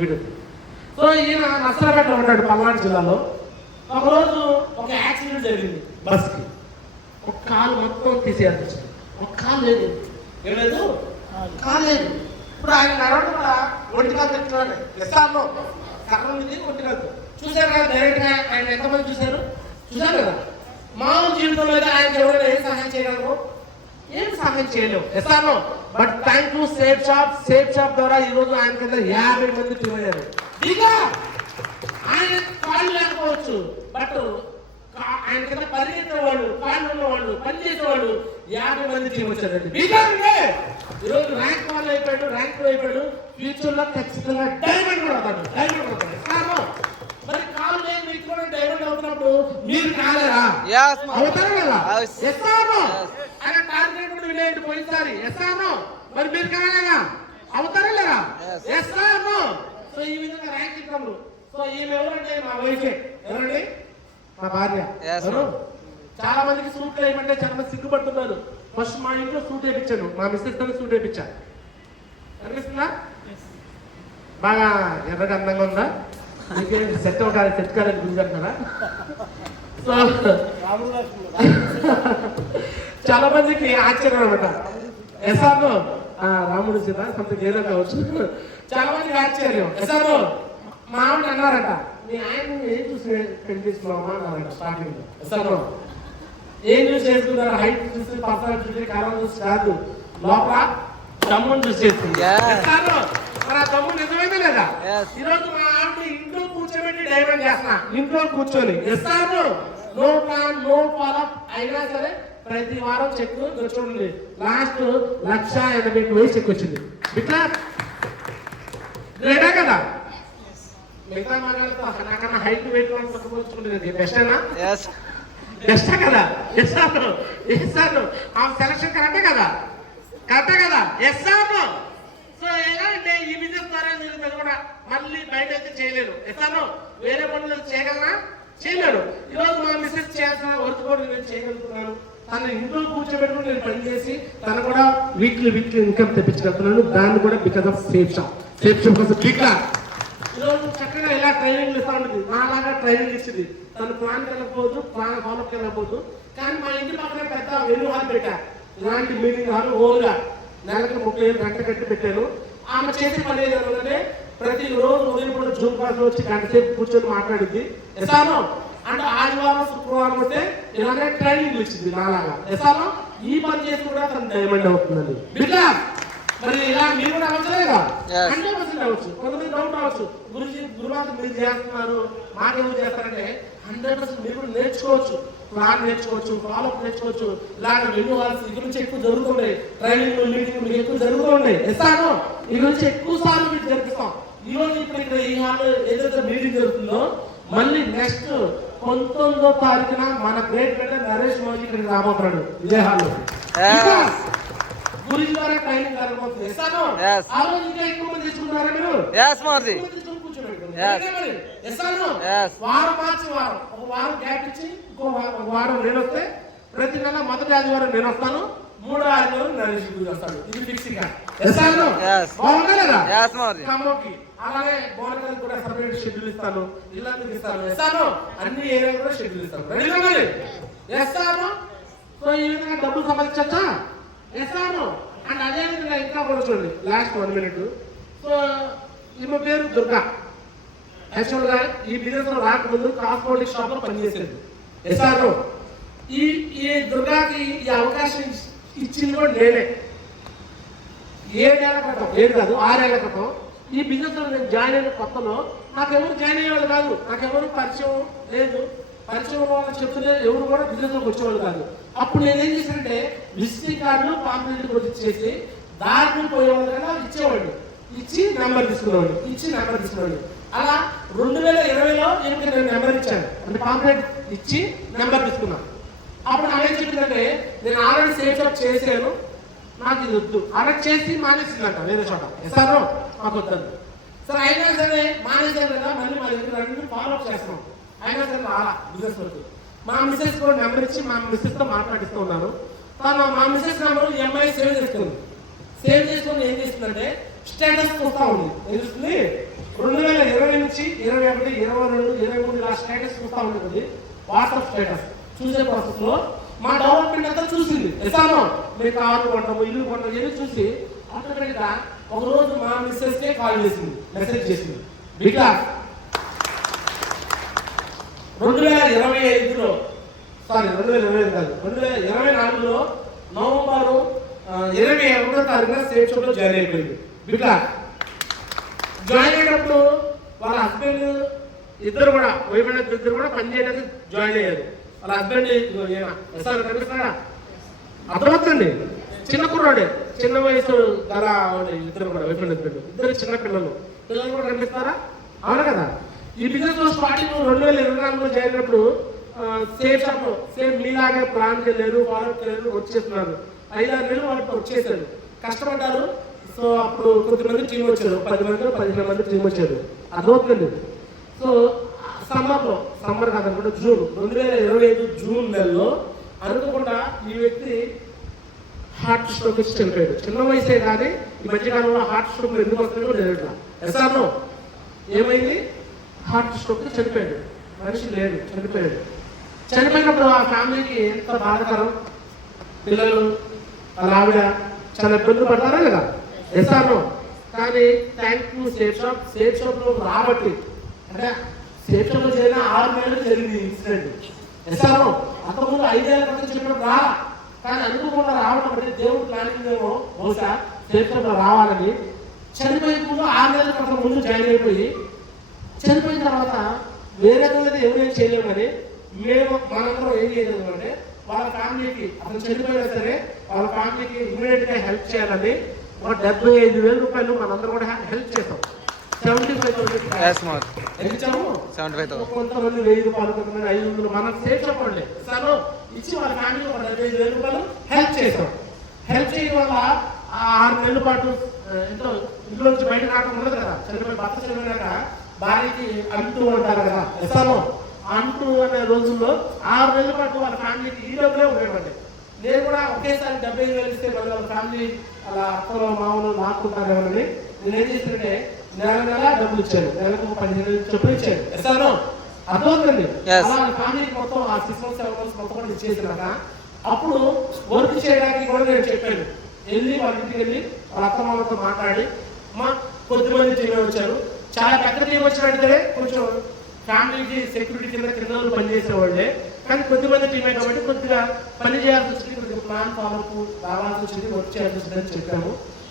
వీడు. సో ఈయన నర్సరాపేటలో ఉంటాడు, పల్నాడు జిల్లాలో. ఒకరోజు ఒక యాక్సిడెంట్ జరిగింది బస్కి. ఒక కాలు మొత్తం తీసేయాల్సి వచ్చింది. ఒక కాలు లేదు, ఏలేదు, కాలు లేదు. ఇప్పుడు ఆయన నడవడం కూడా ఒంటికాలు తెచ్చుకోండి, ఎస్ఆర్లో కర్ర ఉంది ఒంటికాలు. చూశారు కదా డైరెక్ట్ గా ఆయన ఎంతమంది చూశారు కదా. మామూలు జీవితంలో అయితే ఆయనకి ఎవరైనా ఏం సహాయం చేయగలరు? ఏం సహాయం చేయలేవు ఎస్ఆర్లో. But thank you Safe Shop ద్వారా ఈ రోజు ఆయన కింద 50 మంది టీమ్ అయ్యారు. ఇంకా ఆయన కాళ్ళు లేకపోవచ్చు, బట్ ఆయన కింద పరిగెత్తిన వాళ్ళు, కాళ్ళు ఉన్నవాళ్ళు, పనిచేసేవాళ్ళు 50 మంది టీం వచ్చారండి. ఈరోజు ర్యాంక్ 1 అయిపోయాడు, ర్యాంక్ 2 అయిపోయాడు. ఫ్యూచర్ లో ఖచ్చితంగా డైమండ్ కూడా అవుతాడు. మరి కాలు లేదు మీకు కూడా డైమండ్ అవుతున్నప్పుడు మీరు కాలేరా? అవుతారు కదా. ఆయన టార్గెట్ కూడా వినేయండి పోయినసారి. మరి మీరు కాలేరా? అవుతారా లేరా? సో ఈ విధంగా ర్యాంక్ ఇద్దాము. సో ఈమె ఎవరంటే మా వైఫే. ఎవరండి? మా భార్య. చాలా మందికి సూట్ వేయమంటే చాలా మంది సిగ్గుపడుతున్నారు. ఫస్ట్ మా ఇంట్లో సూట్ వేయించాను, మా మిస్సెస్ తో సూట్ వేయించా. అనిపిస్తుందా? బాగా ఎర్రగా అందంగా ఉందా? మీకే సెట్ కాదని గురిజంటారా? సో చాలా మందికి ఆశ్చర్యం అనమాట. ఎస్ఆర్లో రాముడు సీత సంతకి ఏదో కావచ్చు. చాలా మందికి ఆశ్చర్యం. ఎస్ఆర్లో మా ఆవిడ అన్నారట, మీ ఆయన ఏం చూసి పెళ్లి తీసుకున్నామా అన్నారట స్టార్టింగ్ లో. ఎస్ఆర్లో ఏం చూసి చేసుకున్నారు? హైట్ చూసి, పర్సనల్ చూసి, కాలం చూసి కాదు, లోపల దమ్ముని చూసి చేస్తుంది. మరి ఆ దమ్ము నిజమైందా లేదా? ఈరోజు మా ఆవిడ ఇంట్లో కూర్చోబెట్టి డైమండ్ చేస్తున్నా, ఇంట్లో కూర్చొని. ఎస్ఆర్లో నో ప్లాన్ నో ఫాలోఅప్ అయినా సరే ప్రతి వారం చెక్ చూడండి. లాస్ట్ 1,80,000 చెక్ వచ్చింది. ఇట్లా గ్రేటా కదా? మిగతా మగాళ్ళతో నాకన్నా హైట్ వెయిట్ పక్కకొచ్చుకుంటుంది. బెస్టేనా? బెస్టా కదా? ఎస్ఆర్లో ఆ సెలక్షన్ కరెక్టే కదా? ఎస్ఆర్లో. సో ఎలా అంటే ఈ బిజినెస్ ద్వారా మీరు కూడా మళ్ళీ బయట అయితే చేయలేరు. ఎస్ఆర్లో వేరే పనులు చేయగలనా? చేయలేడు. ఈరోజు మా మిస్సెస్ చేయాల్సిన వర్క్ కూడా నేను చేయగలుగుతున్నాను. తన ఇంట్లో కూర్చోబెట్టుకుని నేను పని చేసి తను కూడా వీక్లీ ఇన్కమ్ తెప్పించగలుగుతున్నాను. దాన్ని కూడా బికాస్ ఆఫ్ సేఫ్ షాప్ కోసం బికా. ఈరోజు చక్కగా ఇలా ట్రైనింగ్ ఇస్తా ఉంటుంది. నాలాగా ట్రైనింగ్ ఇచ్చింది. తను ప్లాన్కి వెళ్ళకపోదు, ప్లాన్ ఫాలోకి వెళ్ళకపోదు. కానీ మా ఇంటి పక్కన పెద్ద వెన్ను హాల్ పెట్టా. ఇలాంటి మీటింగ్ హాల్ ఓన్గా నెలకు 30,000 గంట కట్టి పెట్టాను. ఆమె చేసే పని ఏదంటే ప్రతి రోజు ఉదయం కూడా జూమ్ క్లాస్ లో వచ్చి గంట సేపు కూర్చొని మాట్లాడింది. ఎసానో అంటే ఆదివారం శుక్రవారం వస్తే ఇలానే ట్రైనింగ్ ఇచ్చింది నాలాగా. ఎసానో ఈ పని చేసి కూడా తను డైమండ్ అవుతుందండి. బిడ్డా మరి ఇలా మీరు కూడా అవ్వలేదా? 100% అవ్వచ్చు. కొంతమంది డౌట్ అవ్వచ్చు, గురుమాత మీరు చేస్తున్నారు, మాకేమో చేస్తారంటే 100% మీరు కూడా నేర్చుకోవచ్చు. ప్లాన్ నేర్చుకోవచ్చు, ఫాలోఅప్ నేర్చుకోవచ్చు. ఇలాగ వెళ్ళాల్సి ఇక నుంచి ఎక్కువ జరుగుతుండే ట్రైనింగ్ మీటింగ్ ఎక్కువ జరుగుతుండే. ఇస్తాను ఇక నుంచి ఎక్కువ సార్లు మీకు జరిపిస్తాం. ఈ రోజు ఇప్పుడు ఇక్కడ ఈ హాల్ ఏదైతే మీటింగ్ జరుగుతుందో మళ్ళీ నెక్స్ట్ 19వ తారీఖున మన గ్రేట్ బ్రిటన్ నరేష్ మోదీ ఇక్కడికి రాబోతున్నాడు ఇదే హాల్లో. గురించి ద్వారా ట్రైనింగ్ జరగబోతుంది. ఇస్తాను ఆ రోజు ఇంకా ఎక్కువ మంది తీసుకుంటారా మీరు? వారం మార్చి వారం ఒక వారం గ్యాప్ ఇచ్చి ఇంకో వారం నేను వస్తే ప్రతి నెల మొదటి ఆదివారం నేను వస్తాను, 3వ ఆదివారం నరేష్ వస్తాను. ఇది ఫిక్సింగ్. బాగుందా లేదా? ఖమ్మంకి అలాగే బోనకల్ కూడా సపరేట్ షెడ్యూల్ ఇస్తాను, ఇల్లందుకు ఇస్తాను, అన్ని ఏరియా కూడా షెడ్యూల్ ఇస్తాను. రెడీగా మరి ఎస్తాను. సో ఈ విధంగా డబ్బులు సంపాదించచ్చా? ఎస్తాను. అండ్ అదే విధంగా ఇంకా కూడా చూడండి లాస్ట్ 1 minute. సో ఈమె పేరు దుర్గా. యాక్చువల్ గా ఈ బిజినెస్ లో రాకముందు కాస్మోటిక్ షాప్ లో పనిచేసేది. ఎస్ఆర్ఓ ఈ దుర్గాకి ఈ అవకాశం ఇచ్చింది కూడా నేనే. 7 ఏళ్ల క్రితం, 7 కాదు 6 ఏళ్ల క్రితం ఈ బిజినెస్ లో నేను జాయిన్ అయిన కొత్తలో నాకెవరు జాయిన్ అయ్యేవాళ్ళు కాదు, నాకెవరు పరిచయం లేదు. పరిచయం వాళ్ళు చెప్తుంటే ఎవరు కూడా బిజినెస్ లోకి వచ్చేవాళ్ళు కాదు. అప్పుడు నేను ఏం చేశానంటే విజిటింగ్ కార్డులు పాంప్లెట్ కూడా ఇచ్చేసి దారిని పోయేవాళ్ళు కదా ఇచ్చేవాళ్ళు, ఇచ్చి నెంబర్ తీసుకునేవాళ్ళు. అలా 2020లో నేను నెంబర్ ఇచ్చాను, అంటే పాంప్లెట్ ఇచ్చి నెంబర్ తీసుకున్నాను. అప్పుడు ఆమె చెప్పిందంటే నేను ఆల్రెడీ సేఫ్ షాప్ చేసాను, నాకు ఇది వద్దు. ఆర్డర్ చేసి మానేసిందంట వేరే చోట. ఎస్ఆర్ఓ మాకు వద్దండి. సరే అయినా సరే మానేసాను కదా, మళ్ళీ మా దగ్గర రెండు ఫాలోఅప్ చేస్తున్నాం. అయినా సరే అలా బిజినెస్ వరకు మా మిస్సెస్ కూడా నెంబర్ ఇచ్చి మా మిస్సెస్తో మాట్లాడిస్తూ ఉన్నాను. తను మా మిస్సెస్ నెంబర్ ఎంఐ సేవ్ చేసుకుంది. సేవ్ చేసుకొని ఏం చేస్తుందంటే స్టేటస్ చూస్తా ఉంది. తెలుస్తుంది 2020 నుంచి 21, 22, 23 ఇలా స్టేటస్ చూస్తా ఉంటుంది. వాట్సాప్ స్టేటస్ చూసే ప్రాసెస్ లో మా డెవలప్మెంట్ అంతా చూసింది. ఎసానో మీ కారు కొంటాము, ఇల్లు కొంటాము, ఇల్లు చూసి ఆటోమేటిక్ గా ఒక రోజు మా మిస్సెస్ కే కాల్ చేసింది, మెసేజ్ చేసింది. బికాస్ 2025లో సారీ 2025 కాదు 2024లో నవంబర్ 21వ తారీఖున సేఫ్ షాప్ లో జాయిన్ అయిపోయింది. బికాస్ జాయిన్ అయినప్పుడు వాళ్ళ హస్బెండ్ ఇద్దరు కూడా వైఫ్ అండ్ ఇద్దరు కూడా పని చేయడానికి జాయిన్ అయ్యారు. వాళ్ళ హస్బెండ్ ఎస్ఆర్ కనిపిస్తున్నాడా? అర్థమవుతుంది. చిన్న కుర్రాడే, చిన్న వయసు గల ఇద్దరు కూడా వైఫ్ అండ్ హస్బెండ్ ఇద్దరు చిన్న పిల్లలు కూడా కనిపిస్తారా? అవును కదా. ఈ బిజినెస్ లో స్టార్టింగ్ 2024లో జాయిన్ అయినప్పుడు సేఫ్ షాప్ సేమ్ మీలాగే ప్లాన్ చేయలేరు, ఫాలో చేయలేరు, వచ్చేస్తున్నారు. 5-6 నెలలు వాళ్ళకి వచ్చేసారు, కష్టపడ్డారు. సో అప్పుడు కొద్దిమంది టీం వచ్చారు, 10 మంది 15 మంది టీం వచ్చారు. అర్థమవుతుంది. సో సమ్మర్ కాదనుకుంటే జూన్ 2025 జూన్ నెలలో అనుకోకుండా ఈ వ్యక్తి హార్ట్ స్ట్రోక్ వచ్చి చనిపోయాడు. చిన్న వయసే కానీ ఈ మధ్యకాలంలో హార్ట్ స్ట్రోక్ ఎందుకు వస్తుందో తెలియట్లా. ఎస్ఆర్లో ఏమైంది? హార్ట్ స్ట్రోక్ చనిపోయాడు. మనిషి లేడు, చనిపోయాడు. చనిపోయినప్పుడు ఆ ఫ్యామిలీకి ఎంత బాధకరం. పిల్లలు వాళ్ళ ఆవిడ చాలా ఇబ్బందులు పడతారా కదా. ఎస్ఆర్లో కానీ thank you Safe shop. Safe షాప్లో రాబట్టి అంటే సేఫ్ షాప్లో జరిగిన 6 నెలలు జరిగింది ఇన్సిడెంట్. ఎస్ఆర్లో అంతకుముందు 5 ఏళ్ళ క్రితం చెప్పినప్పుడు రా, కానీ అనుకోకుండా రావడం అంటే దేవుడు ప్లానింగ్ ఏమో బహుశా సేఫ్ షాప్లో రావాలని. చనిపోయే ముందు 6 నెలల క్రితం ముందు జాయిన్ అయిపోయి చనిపోయిన తర్వాత వేరే ఎవరేం చేయలేము. కానీ మనందరం ఏం చేయలేదు అంటే వాళ్ళ ఫ్యామిలీకి అతను చనిపోయినా సరే వాళ్ళ ఫ్యామిలీకి ఇమీడియట్ గా హెల్ప్ చేయాలని ఒక 75,000 రూపాయలు మనందరం కూడా హెల్ప్ చేస్తాం. 75,000 కొంతమంది 1000 రూపాయలు, కొంతమంది 500, మనం సేఫ్ చెప్పండి సార్ ఇచ్చి వాళ్ళ ఫ్యామిలీకి ఒక 75,000 రూపాయలు హెల్ప్ చేస్తాం. హెల్ప్ చేయడం వల్ల ఆ 6 నెలల పాటు ఎంతో ఇంట్లో నుంచి బయట రావడం ఉండదు కదా. చనిపోయి భర్త చనిపోయినాక భార్యకి అంటూ ఉంటారు కదా. ఎసానో అంటూ అనే రోజుల్లో 6 నెలల పాటు వాళ్ళ ఫ్యామిలీకి ఈ డబ్బులే ఉండేవండి. నేను కూడా ఒకేసారి 75,000 ఇస్తే మళ్ళీ వాళ్ళ ఫ్యామిలీ అలా అక్కలో మామూలు నాకుంటారేమని నేనేం చేశానంటే నెల డబ్బులు ఇచ్చాను. నెలకు 15,000 చొప్పున ఇచ్చాను. ఎసానో అర్థమవుతుంది. అలా ఫ్యామిలీకి మొత్తం ఆ 6 months 7 months మొత్తం కూడా ఇచ్చేసినాక అప్పుడు వర్క్ చేయడానికి కూడా నేను చెప్పాను. వెళ్ళి వాళ్ళ ఇంటికి వెళ్ళి వాళ్ళ అత్తమామతో మాట్లాడి మా కొద్దిమంది టీం వచ్చారు. చాలా పెద్ద టీం వచ్చినట్టే కొంచెం ఫ్యామిలీకి సెక్యూరిటీ కింద పనిచేసేవాళ్ళే. కానీ కొద్దిమంది టీమే కాబట్టి కొద్దిగా పని చేయాల్సి వచ్చింది, కొద్దిగా ప్లాన్ ఫాలోకు రావాల్సి వచ్చింది, వర్క్ చేయాల్సి వచ్చిందని చెప్పాము.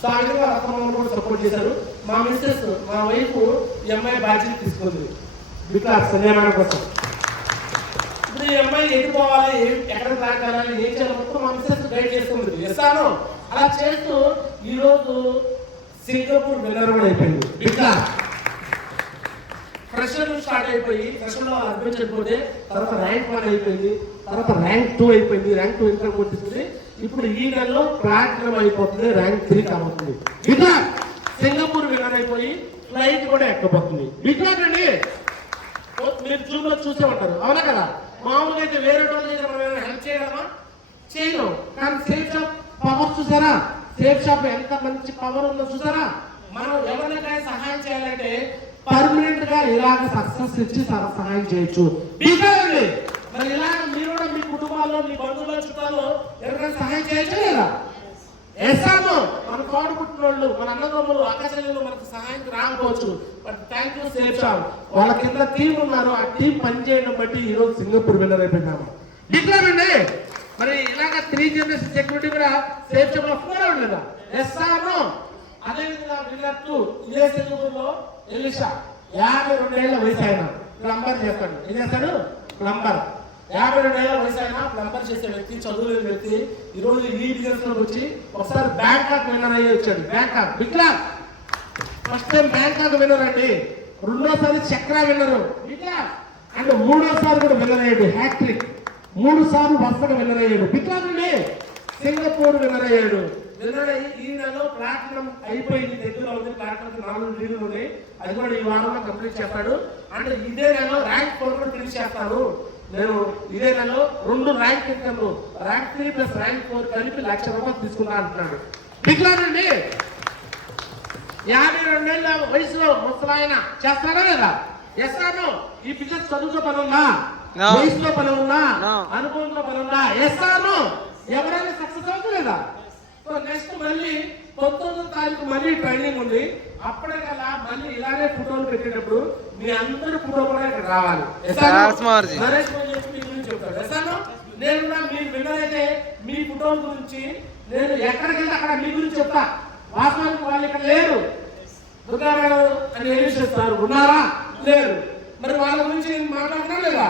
సో ఆ విధంగా అత్తమామలు కూడా సపోర్ట్ చేశారు. మా మిస్సెస్ మా వైఫ్ ఈ అమ్మాయి బాధ్యత తీసుకుంది బికాస్ సంజయమాన కోసం. ఇప్పుడు ఈ అమ్మాయి ఎదుర్కోవాలి, ఎక్కడ తాకాలి, ఏం చేయాలి మొత్తం మా మిస్సెస్ గైడ్ చేసుకుంటుంది. ఎస్ఆను అలా చేస్తూ ఈరోజు సింగపూర్ విన్నర్ కూడా అయిపోయింది. బికాస్ ఫ్రెషర్ స్టార్ట్ అయిపోయి ఫ్రెషర్లో అడ్మిట్ అయిపోతే తర్వాత ర్యాంక్ 1 అయిపోయింది, తర్వాత ర్యాంక్ 2 అయిపోయింది. ర్యాంక్ 2 ఇంకా కొట్టింది. ఇప్పుడు ఈ నెలలో ప్లాటినం అయిపోతుంది, ర్యాంక్ 3 కాబోతుంది. ఇంకా సింగపూర్ విన్నర్ అయిపోయి ఫ్లైట్ కూడా ఎక్కబోతుంది. బికాస్ అండి మీరు జూమ్ లో చూసే ఉంటారు, అవునా కదా. మామూలుగా అయితే వేరే వాళ్ళ దగ్గర మనం ఏమైనా హెల్ప్ చేయగలమా? చేయలేం. కానీ సేఫ్ షాప్ పవర్ చూసారా? సేఫ్ షాప్ ఎంత మంచి పవర్ ఉందో చూసారా? మనం ఎవరికైనా సహాయం చేయాలంటే పర్మనెంట్ గా ఇలాగ సక్సెస్ ఇచ్చి సహాయం చేయొచ్చు. మరి ఇలాగ మీరు కూడా మీ కుటుంబాల్లో, మీ బంధువుల చుట్టాలు ఎవరికైనా సహాయం చేయొచ్చు లేదా? ఎస్ఆర్ను మన తోడు పుట్టిన వాళ్ళు, మన అన్నదమ్ములు, అక్క చెల్లెలు మనకు సహాయానికి రాకపోవచ్చు. But thank you Safe shop. వాళ్ళ కింద టీం ఉన్నారు, ఆ టీం పనిచేయడం బట్టి ఈ రోజు సింగపూర్ విన్నర్ అయిపోయినాము. అండి మరి ఇలాగ 3 జనరేషన్ సెక్యూరిటీ కూడా సేఫ్ షాప్ లో కూడా ఉండదా? ఎస్ఆర్ను అదేవిధంగా విన్నర్ 2 ఇదే సింగపూర్లో ఎలిషా 52 ఏళ్ల వయసు అయినా ప్లంబర్ చేస్తాడు. ఏం చేస్తాడు? ప్లంబర్. 52 ఏళ్ల వయసు అయినా ప్లంబర్ చేసే వ్యక్తి, చదువులేని వ్యక్తి ఈరోజు ఈ బిజినెస్ లోకి వచ్చి ఒకసారి బ్యాంకాక్ విన్నర్ అయ్యి వచ్చాడు. బ్యాంకాక్ బిగ్లా ఫస్ట్ టైం బ్యాంకాక్ విన్నర్ అండి. 2వ సారి చక్ర విన్నరు బిగ్లా అండ్ 3వ సారి కూడా విన్నర్ అయ్యాడు. హ్యాట్రిక్ 3 సార్లు వరుసగా విన్నర్ అయ్యాడు. బిగ్లా నుండి సింగపూర్ విన్నర్ అయ్యాడు. విన్నర్ అయ్యి ఈ నెలలో ప్లాటినం అయిపోయింది. దగ్గరలో ఉంది. ప్లాటినం 4 లీగులు ఉన్నాయి. అది కూడా ఈ వారంలో కంప్లీట్ చేస్తాడు. అంటే ఇదే నెలలో ర్యాంక్ 4 కూడా ఫినిష్ చేస్తాను. నేను ఇదే నెలలో 2 ర్యాంక్ ఎగ్జామ్లు ర్యాంక్ 3 ప్లస్ ర్యాంక్ 4 కలిపి 1,00,000 రూపాయలు తీసుకున్నా అంటున్నాడు. బిగ్లానండి 52 ఏళ్ళ వయసులో ముసలాయన చేస్తాడా లేదా? ఎస్ఆర్ను ఈ బిజినెస్ చదువుతో పని ఉందా? వయసులో పని ఉందా? అనుభవంతో పని ఉందా? ఎస్ఆర్ను ఎవరైనా సక్సెస్ అవుతలేదా? సో నెక్స్ట్ మళ్ళీ 19వ తారీఖు మళ్ళీ ట్రైనింగ్ ఉంది. అప్పటికల్లా మళ్ళీ ఇలాగే ఫోటోలు పెట్టేటప్పుడు మీ అందరి ఫోటో కూడా ఇక్కడ రావాలి. నరేష్ చెప్పి మీ గురించి చెప్తాడు. ఎస్ఆర్ను నేను కూడా మీరు విన్నదైతే మీ ఫోటోల గురించి నేను ఎక్కడికి వెళ్తే అక్కడ మీ గురించి చెప్తా. వాస్తవానికి వాళ్ళు ఇక్కడ లేరు. దుర్గారావు అని ఏం చేస్తారు, ఉన్నారా? లేరు. మరి వాళ్ళ గురించి నేను మాట్లాడుతున్నా లేదా?